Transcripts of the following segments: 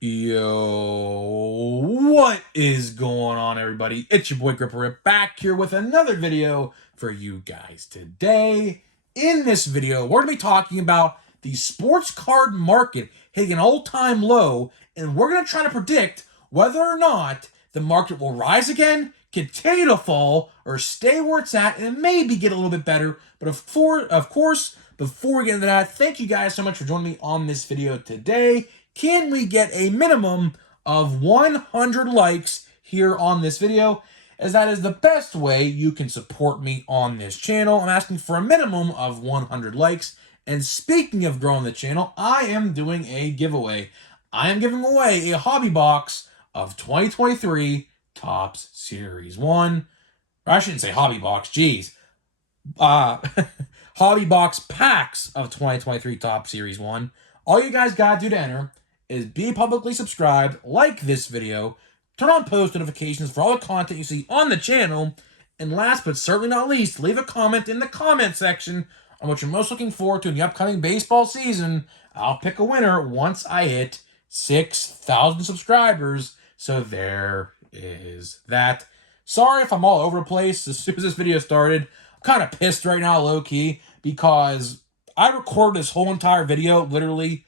Yo, what is going on, everybody? It's your boy Gripper Rip back here with another video for you guys today. In this video, we're going to be talking about the sports card market hitting an all-time low, and we're going to try to predict whether or not the market will rise again, continue to fall, or stay where it's at, and maybe get a little bit better. But of course, before we get into that, thank you guys so much for joining me on this video today. Can we get a minimum of 100 likes here on this video, as that is the best way you can support me on this channel. I'm asking for a minimum of 100 likes. And speaking of growing the channel, I am doing a giveaway. I am giving away a hobby box of 2023 Topps Series 1. Or I shouldn't say hobby box, geez. Hobby box packs of 2023 Topps Series 1. All you guys gotta do to enter is be publicly subscribed, like this video, turn on post notifications for all the content you see on the channel, and last but certainly not least, leave a comment in the comment section on what you're most looking forward to in the upcoming baseball season. I'll pick a winner once I hit 6,000 subscribers. So there is that. Sorry if I'm all over the place. As soon as this video started, I'm kind of pissed right now, low-key, because I recorded this whole entire video literally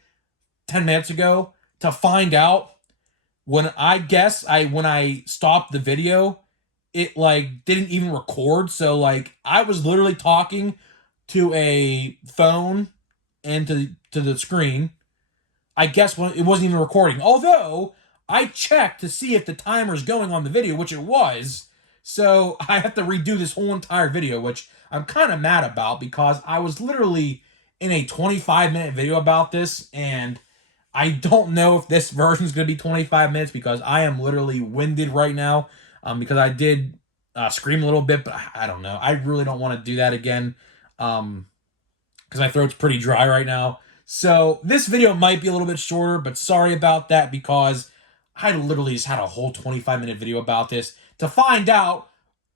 10 minutes ago to find out when I stopped the video, it didn't even record. So I was literally talking to a phone and to the screen. I guess when it wasn't even recording. Although I checked to see if the timer's going on the video, which it was. So I have to redo this whole entire video, which I'm kind of mad about because I was literally in a 25-minute video about this, and I don't know if this version is going to be 25 minutes because I am literally winded right now because I did scream a little bit, but I don't know. I really don't want to do that again because my throat's pretty dry right now. So this video might be a little bit shorter, but sorry about that because I literally just had a whole 25-minute video about this to find out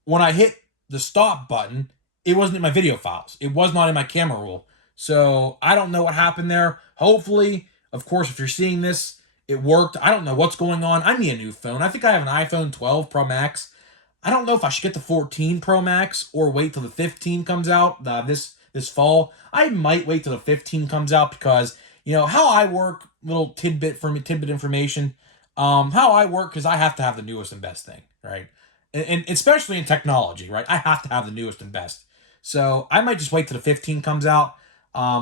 when I hit the stop button, it wasn't in my video files. It was not in my camera roll. So I don't know what happened there. Hopefully, of course, if you're seeing this, it worked. I don't know what's going on. I need a new phone. I think I have an iPhone 12 Pro Max. I don't know if I should get the 14 Pro Max or wait till the 15 comes out this fall. I might wait till the 15 comes out because, you know, how I work, little tidbit information, how I work, because I have to have the newest and best thing, right? And especially in technology, right? I have to have the newest and best. So I might just wait till the 15 comes out.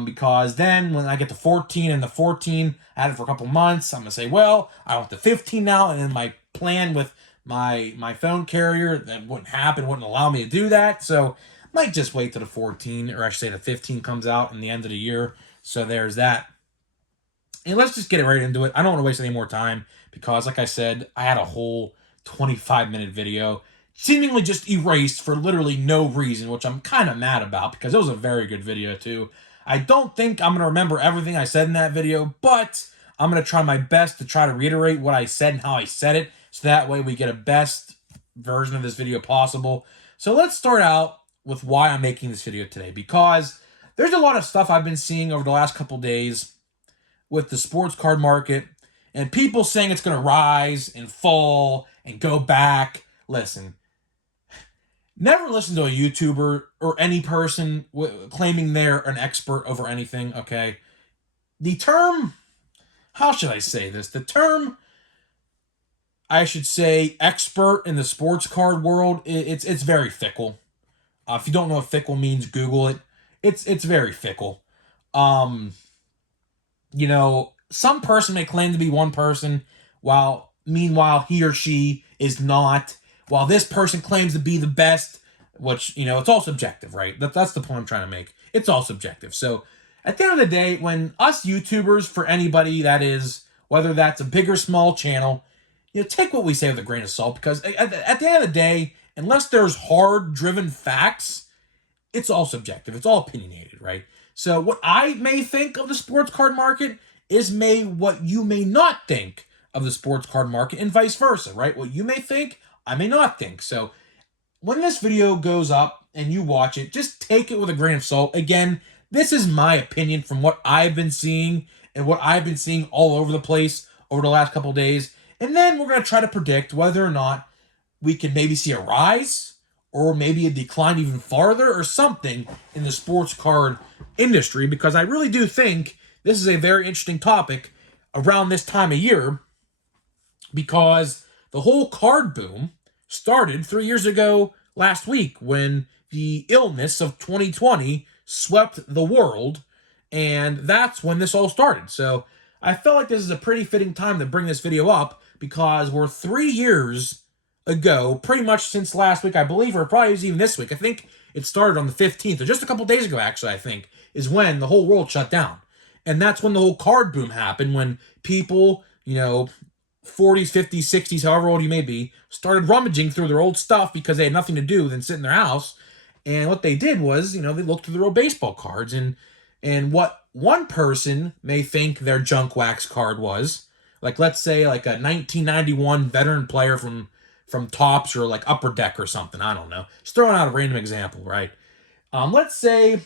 Because then when I get to 14 and the 14, I had it for a couple months, I'm going to say, well, I want the 15 now. And then my plan with my phone carrier, that wouldn't happen, wouldn't allow me to do that. So I might just wait till the 14, or I should say the 15 comes out in the end of the year. So there's that. And let's just get right into it. I don't want to waste any more time because, like I said, I had a whole 25-minute video seemingly just erased for literally no reason, which I'm kind of mad about because it was a very good video too. I don't think I'm going to remember everything I said in that video, but I'm going to try my best to try to reiterate what I said and how I said it, so that way we get a best version of this video possible. So let's start out with why I'm making this video today, because there's a lot of stuff I've been seeing over the last couple days with the sports card market, and people saying it's going to rise and fall and go back. Listen. Never listen to a YouTuber or any person claiming they're an expert over anything, okay? The term, how should I say this? The term, I should say, expert in the sports card world, it's very fickle. If you don't know what fickle means, Google it. It's very fickle. You know, some person may claim to be one person, while meanwhile he or she is not. While this person claims to be the best, which, you know, it's all subjective, right? That's the point I'm trying to make. It's all subjective. So at the end of the day, when us YouTubers, for anybody that is, whether that's a big or small channel, you know, take what we say with a grain of salt, because at the end of the day, unless there's hard-driven facts, it's all subjective. It's all opinionated, right? So what I may think of the sports card market is what you may not think of the sports card market, and vice versa, right? What you may think, I may not think. So when this video goes up and you watch it, just take it with a grain of salt. Again, this is my opinion from what I've been seeing and what I've been seeing all over the place over the last couple days. And then we're going to try to predict whether or not we could maybe see a rise or maybe a decline even farther or something in the sports card industry, because I really do think this is a very interesting topic around this time of year, because the whole card boom started 3 years ago last week when the illness of 2020 swept the world, and that's when this all started. So I felt like this is a pretty fitting time to bring this video up, because we're 3 years ago, pretty much since last week, I believe, or probably even this week. I think it started on the 15th, or just a couple days ago, actually, I think, is when the whole world shut down. And that's when the whole card boom happened, when people, 40s, 50s, 60s, however old you may be, started rummaging through their old stuff because they had nothing to do than sit in their house. And what they did was, they looked through their old baseball cards, and what one person may think their junk wax card was, like, let's say like a 1991 veteran player from Topps or like Upper Deck or something, I don't know. Just throwing out a random example, right? Let's say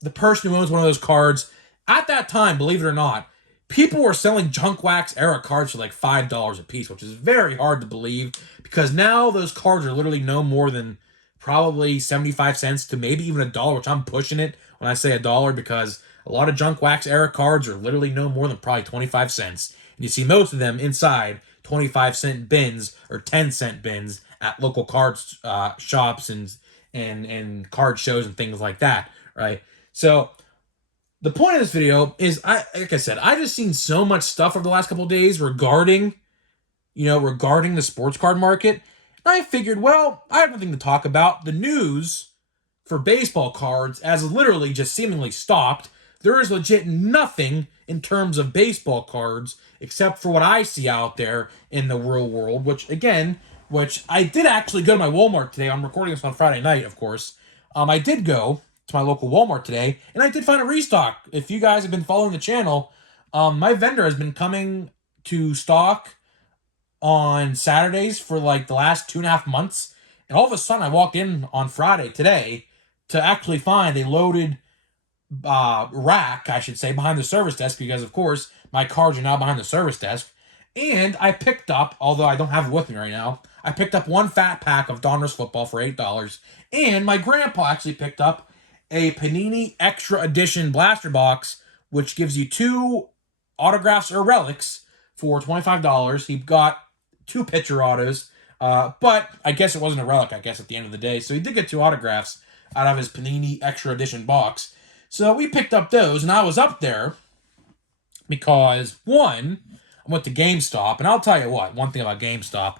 the person who owns one of those cards, at that time, believe it or not, people were selling junk wax era cards for like $5 a piece, which is very hard to believe, because now those cards are literally no more than probably 75 cents to maybe even $1, which I'm pushing it when I say $1, because a lot of junk wax era cards are literally no more than probably 25 cents. And you see most of them inside 25-cent bins or 10-cent bins at local card shops and card shows and things like that, right? So the point of this video is, like I said, I just seen so much stuff over the last couple of days regarding the sports card market. And I figured, well, I have nothing to talk about. The news for baseball cards has literally just seemingly stopped. There is legit nothing in terms of baseball cards except for what I see out there in the real world, which I did actually go to my Walmart today. I'm recording this on Friday night, of course. I did go to my local Walmart today, and I did find a restock. If you guys have been following the channel, my vendor has been coming to stock on Saturdays for like the last 2.5 months, and all of a sudden I walked in on Friday today to actually find a loaded rack, I should say, behind the service desk, because of course my cards are now behind the service desk. And I picked up, although I don't have it with me right now, I picked up one fat pack of Donruss football for $8, and my grandpa actually picked up a Panini Extra Edition blaster box, which gives you 2 autographs or relics for $25. He got 2 pitcher autos, but I guess it wasn't a relic, I guess, at the end of the day. So he did get 2 autographs out of his Panini Extra Edition box. So we picked up those, and I was up there because, one, I went to GameStop, and I'll tell you what, one thing about GameStop,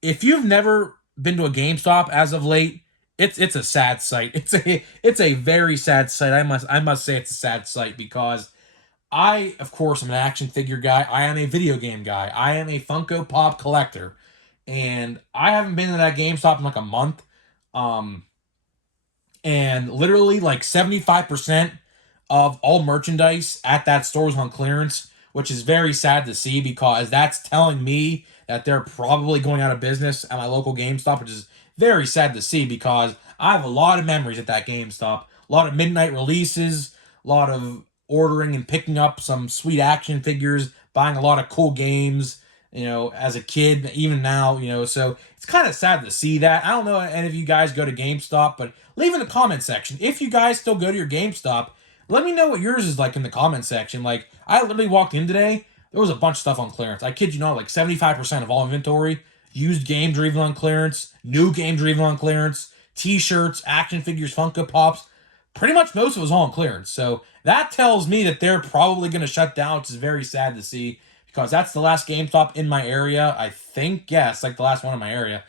if you've never been to a GameStop as of late, it's a sad sight. It's a very sad sight. I must say it's a sad sight, because I, of course, am an action figure guy. I am a video game guy. I am a Funko Pop collector, and I haven't been to that GameStop in like a month. And literally like 75% of all merchandise at that store is on clearance, which is very sad to see, because that's telling me that they're probably going out of business at my local GameStop, which is very sad to see, because I have a lot of memories at that GameStop. A lot of midnight releases, a lot of ordering and picking up some sweet action figures, buying a lot of cool games, as a kid, even now, so it's kind of sad to see that. I don't know any of you guys go to GameStop, but leave in the comment section. If you guys still go to your GameStop, let me know what yours is like in the comment section. Like, I literally walked in today, there was a bunch of stuff on clearance. I kid you not, like 75% of all inventory, used games are even on clearance, new games are even on clearance, t-shirts, action figures, Funko Pops, pretty much most of it was all on clearance. So that tells me that they're probably going to shut down, which is very sad to see, because that's the last GameStop in my area, I think. Yeah, it's like the last one in my area.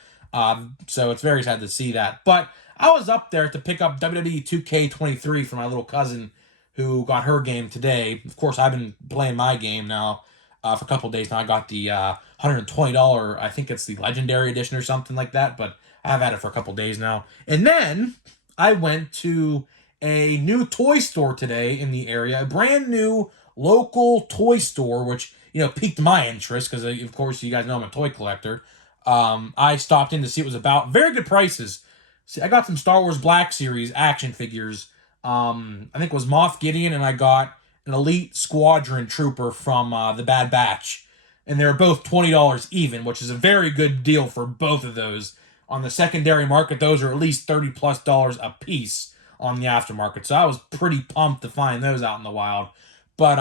So it's very sad to see that. But I was up there to pick up WWE 2K23 for my little cousin who got her game today. Of course, I've been playing my game now for a couple days now. I got the $120, I think it's the Legendary Edition or something like that, but I've had it for a couple days now. And then I went to a new toy store today in the area, a brand new local toy store, which, piqued my interest because, of course, you guys know I'm a toy collector. I stopped in to see what it was about. Very good prices. See, I got some Star Wars Black Series action figures. I think it was Moff Gideon, and I got an Elite Squadron Trooper from the Bad Batch. and they're both $20 even, which is a very good deal for both of those. On the secondary market, those are at least $30+ a piece on the aftermarket. So I was pretty pumped to find those out in the wild. But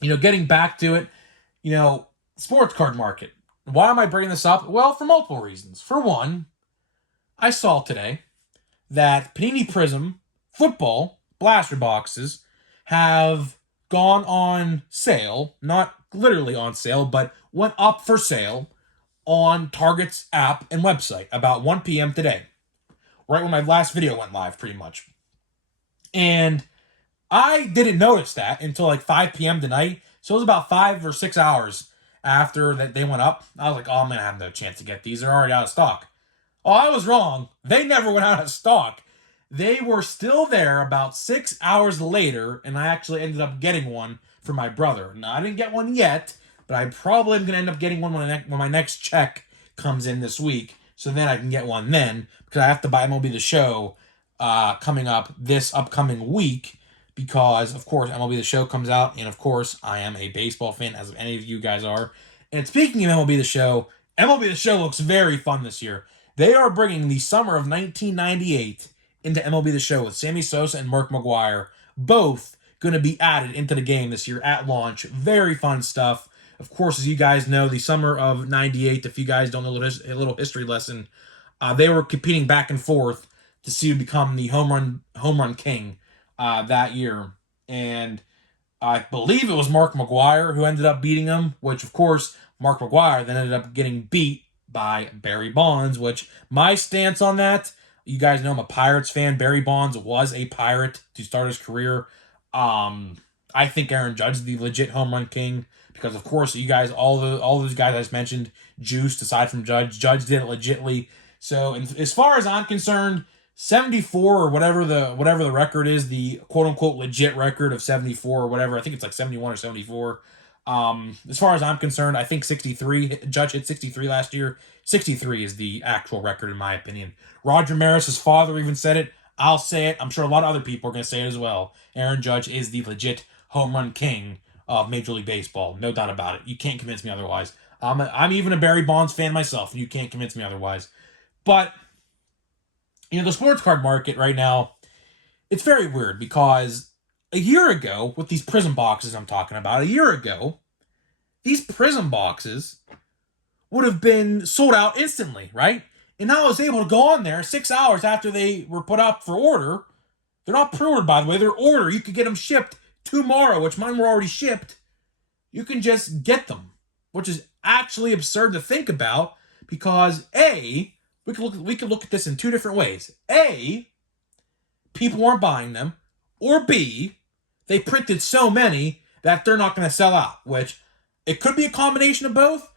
getting back to it, sports card market. Why am I bringing this up? Well, for multiple reasons. For one, I saw today that Panini Prism football blaster boxes have gone on sale, not literally on sale, but went up for sale on Target's app and website about 1 p.m. today, right when my last video went live, pretty much. And I didn't notice that until like 5 p.m. tonight, so it was about 5 or 6 hours after that they went up. I was like, oh, I'm going to have no chance to get these. They're already out of stock. Oh, I was wrong. They never went out of stock. They were still there about 6 hours later, and I actually ended up getting one for my brother. Now, I didn't get one yet, but I probably am going to end up getting one when my next check comes in this week, so then I can get one then, because I have to buy MLB the Show coming up this upcoming week, because, of course, MLB the Show comes out, and, of course, I am a baseball fan, as any of you guys are. And speaking of MLB the Show looks very fun this year. They are bringing the summer of 1998 into MLB the Show with Sammy Sosa and Mark McGwire, both going to be added into the game this year at launch. Very fun stuff. Of course, as you guys know, the summer of 98, if you guys don't know a little history lesson, they were competing back and forth to see who become the home run king that year. And I believe it was Mark McGwire who ended up beating him, which, of course, Mark McGwire then ended up getting beat by Barry Bonds, which my stance on that, you guys know I'm a Pirates fan. Barry Bonds was a Pirate to start his career. I think Aaron Judge is the legit home run king because, of course, you guys, all those guys I just mentioned, juiced aside from Judge. Judge did it legitly. So, as far as I'm concerned, 74 or whatever the record is, the quote unquote legit record of 74 or whatever. I think it's like 71 or 74. As far as I'm concerned, I think 63. Judge hit 63 last year. 63 is the actual record in my opinion. Roger Maris's father even said it. I'll say it. I'm sure a lot of other people are going to say it as well. Aaron Judge is the legit home run king of Major League Baseball. No doubt about it. You can't convince me otherwise. I'm even a Barry Bonds fan myself, and you can't convince me otherwise. But, the sports card market right now, it's very weird because a year ago, with these Prism boxes I'm talking about, these Prism boxes would have been sold out instantly, right? And now I was able to go on there 6 hours after they were put up for order. They're not pre-ordered, by the way. They're ordered. You could get them shipped tomorrow, which mine were already shipped. You can just get them, which is actually absurd to think about because, A, we could look at this in two different ways. A, people aren't buying them. Or B, they printed so many that they're not going to sell out, which it could be a combination of both.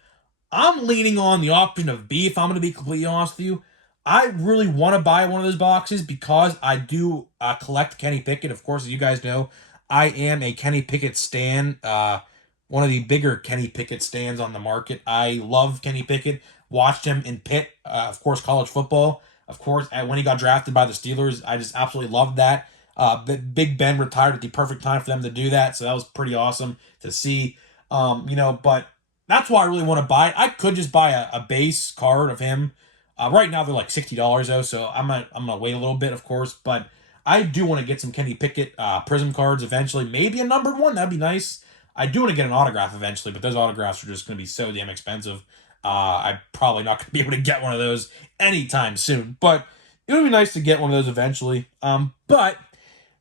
I'm leaning on the option of B, if I'm going to be completely honest with you. I really want to buy one of those boxes because I do collect Kenny Pickett. Of course, as you guys know, I am a Kenny Pickett stan, one of the bigger Kenny Pickett stans on the market. I love Kenny Pickett. Watched him in Pitt, of course, college football. Of course, when he got drafted by the Steelers, I just absolutely loved that. Big Ben retired at the perfect time for them to do that, so that was pretty awesome to see. But that's why I really want to buy it. I could just buy a base card of him. Right now they're like $60 though, so I'm gonna wait a little bit, of course. But I do want to get some Kenny Pickett Prism cards eventually. Maybe a numbered one, that'd be nice. I do want to get an autograph eventually, but those autographs are just gonna be so damn expensive. I'm probably not gonna be able to get one of those anytime soon. But it would be nice to get one of those eventually. But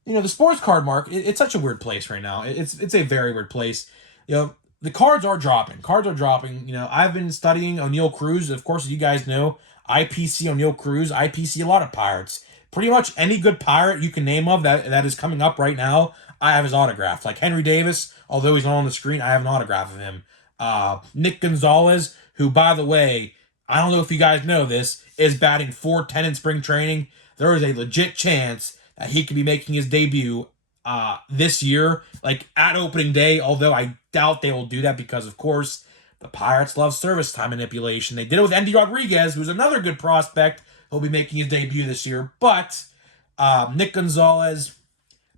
the sports card market, it's such a weird place right now. It's a very weird place. The cards are dropping. I've been studying O'Neal Cruz. Of course, as you guys know, IPC O'Neal Cruz. IPC a lot of Pirates. Pretty much any good Pirate you can name of that is coming up right now, I have his autograph. Like Henry Davis, although he's not on the screen, I have an autograph of him. Nick Gonzalez, who, by the way, I don't know if you guys know this, is batting .410 in spring training. There is a legit chance that he could be making his debut this year, like at opening day, although I doubt they will do that because, of course, the Pirates love service time manipulation. They did it with Andy Rodriguez, who's another good prospect. He'll be making his debut this year. But Nick Gonzalez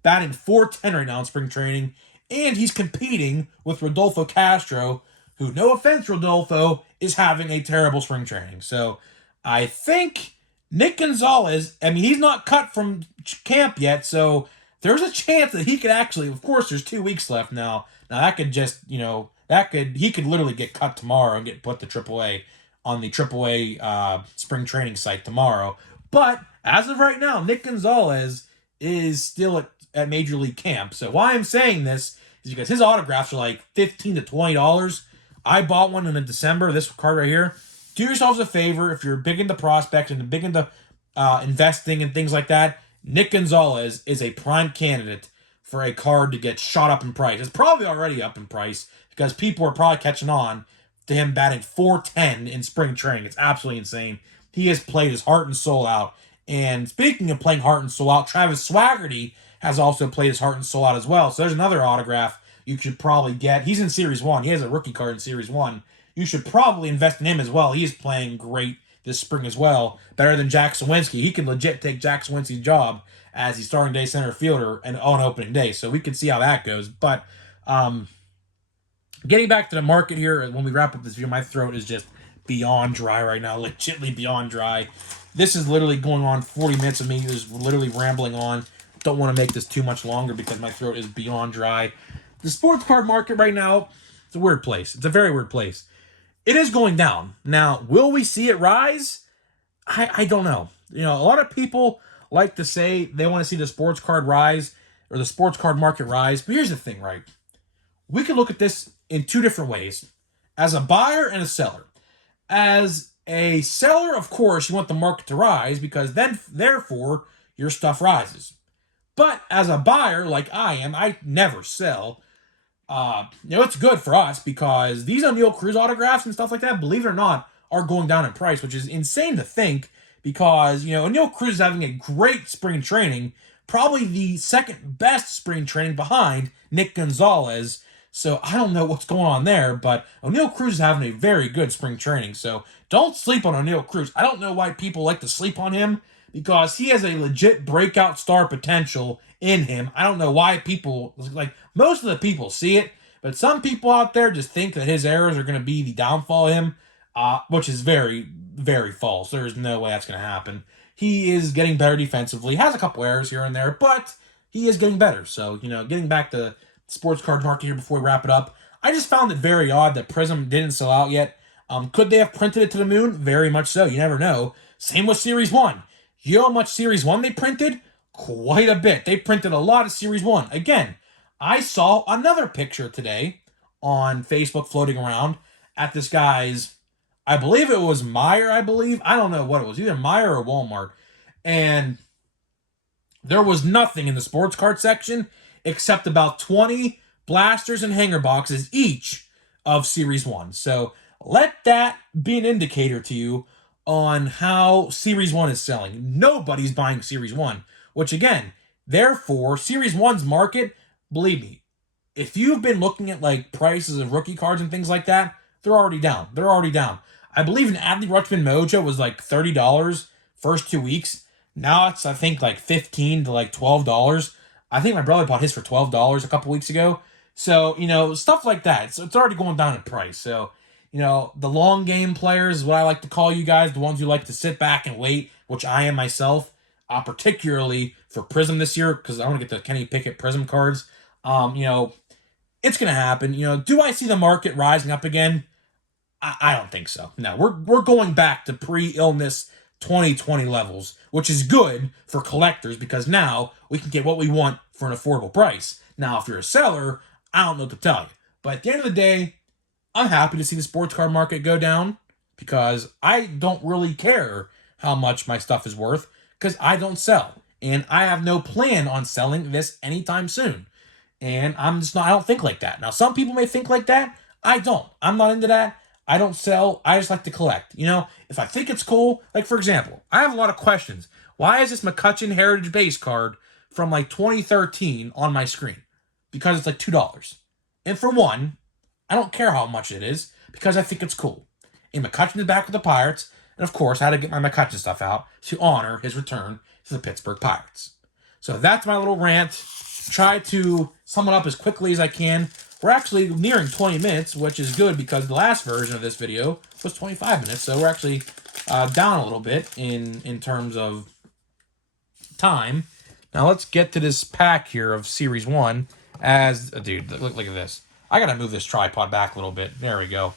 batting .410 right now in spring training. and he's competing with Rodolfo Castro, who, no offense, Rodolfo, is having a terrible spring training. So I think Nick Gonzalez, I mean, he's not cut from camp yet, so there's a chance that he could actually, of course, there's 2 weeks left now. Now that could just, he could literally get cut tomorrow and get put to AAA on the AAA spring training site tomorrow. But as of right now, Nick Gonzalez is still at Major League Camp. So why I'm saying this is because his autographs are like $15 to $20. I bought one in December, this card right here. Do yourselves a favor, if you're big into prospects and big into investing and things like that, Nick Gonzalez is a prime candidate for a card to get shot up in price. It's probably already up in price because people are probably catching on to him batting .410 in spring training. It's absolutely insane. He has played his heart and soul out. And speaking of playing heart and soul out, Travis Swaggerty has also played his heart and soul out as well. So there's another autograph you should probably get. He's in Series 1. He has a rookie card in Series 1. You should probably invest in him as well. He is playing great this spring as well. Better than Jack Sawinski. He can legit take Jack Sawinski's job as the starting day center fielder and on opening day. So we can see how that goes. But getting back to the market here, when we wrap up this video, my throat is just beyond dry right now. Legitly beyond dry. This is literally going on 40 minutes of me just literally rambling on. Don't want to make this too much longer because my throat is beyond dry. The sports card market right now, it's a weird place. It's a very weird place. It is going down. Now, will we see it rise? I don't know. A lot of people like to say they want to see the sports card rise or the sports card market rise. But here's the thing, right? We can look at this in two different ways. As a buyer and a seller. As a seller, of course, you want the market to rise because then, therefore, your stuff rises. But as a buyer, like I am, I never sell. It's good for us because these O'Neal Cruz autographs and stuff like that, believe it or not, are going down in price, which is insane to think because, O'Neal Cruz is having a great spring training, probably the second best spring training behind Nick Gonzalez. So I don't know what's going on there, but O'Neal Cruz is having a very good spring training. So don't sleep on O'Neal Cruz. I don't know why people like to sleep on him because he has a legit breakout star potential in him. I don't know why people, like most of the people see it, but some people out there just think that his errors are going to be the downfall of him, which is very, very false. There is no way that's going to happen. He is getting better defensively, has a couple errors here and there, but he is getting better. So, getting back to sports card market here before we wrap it up, I just found it very odd that Prism didn't sell out yet. Could they have printed it to the moon? Very much so. You never know. Same with Series 1. You know how much Series 1 they printed? Quite a bit. They printed a lot of Series 1. Again, I saw another picture today on Facebook floating around at this guy's, I believe it was Meijer, I don't know what it was. Either Meijer or Walmart. And there was nothing in the sports card section except about 20 blasters and hanger boxes each of Series 1. So let that be an indicator to you on how Series 1 is selling. Nobody's buying Series 1, which again, therefore, Series 1's market, believe me, if you've been looking at like prices of rookie cards and things like that, they're already down. They're already down. I believe an Adley Rutschman Mojo was like $30 first 2 weeks. Now it's, I think, like $15 to like $12. I think my brother bought his for $12 a couple weeks ago. So, stuff like that. So it's already going down in price. So, the long game players is what I like to call you guys, the ones who like to sit back and wait, which I am myself, particularly for Prism this year, because I want to get the Kenny Pickett Prism cards. It's going to happen. Do I see the market rising up again? I don't think so. No, we're going back to pre-illness 2020 levels, which is good for collectors because now we can get what we want for an affordable price. Now, if you're a seller, I don't know what to tell you. But at the end of the day, I'm happy to see the sports card market go down because I don't really care how much my stuff is worth because I don't sell. And I have no plan on selling this anytime soon. And I don't think like that. Now, some people may think like that. I don't. I'm not into that. I don't sell. I just like to collect. If I think it's cool, like for example, I have a lot of questions. Why is this McCutchen Heritage Base card from like 2013 on my screen? Because it's like $2. And for one, I don't care how much it is because I think it's cool. And McCutchen is back with the Pirates. And of course, I had to get my McCutchen stuff out to honor his return to the Pittsburgh Pirates. So that's my little rant. try to sum it up as quickly as I can. We're actually nearing 20 minutes, which is good because the last version of this video was 25 minutes. So we're actually down a little bit in terms of time. Now let's get to this pack here of Series 1. Dude, look at this. I gotta move this tripod back a little bit. There we go.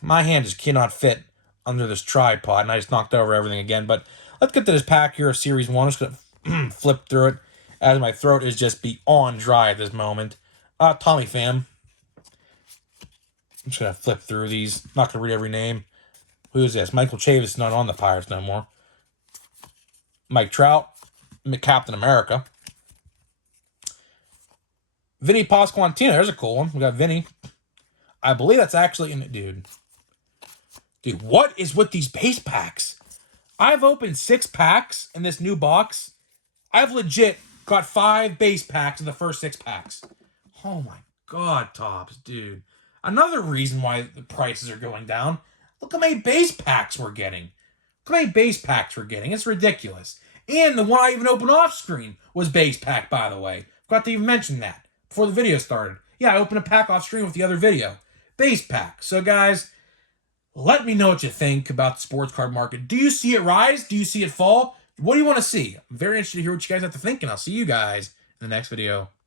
My hand just cannot fit under this tripod, and I just knocked over everything again. But let's get to this pack here of Series 1. I'm just gonna flip through it as my throat is just beyond dry at this moment. Tommy Pham. I'm just gonna flip through these. Not gonna read every name. Who's this? Michael Chavis is not on the Pirates no more. Mike Trout. Captain America. Vinny Pasquantino. There's a cool one. We got Vinny. I believe that's actually in it, dude. Dude, what is with these base packs? I've opened 6 packs in this new box. I've legit got 5 base packs in the first 6 packs. Oh my God, Topps, dude. Another reason why the prices are going down. Look how many base packs we're getting. Look how many base packs we're getting. It's ridiculous. And the one I even opened off screen was base pack, by the way. Forgot to even mention that before the video started. Yeah, I opened a pack off screen with the other video. Base pack. So, guys, let me know what you think about the sports card market. Do you see it rise? Do you see it fall? What do you want to see? I'm very interested to hear what you guys have to think, and I'll see you guys in the next video.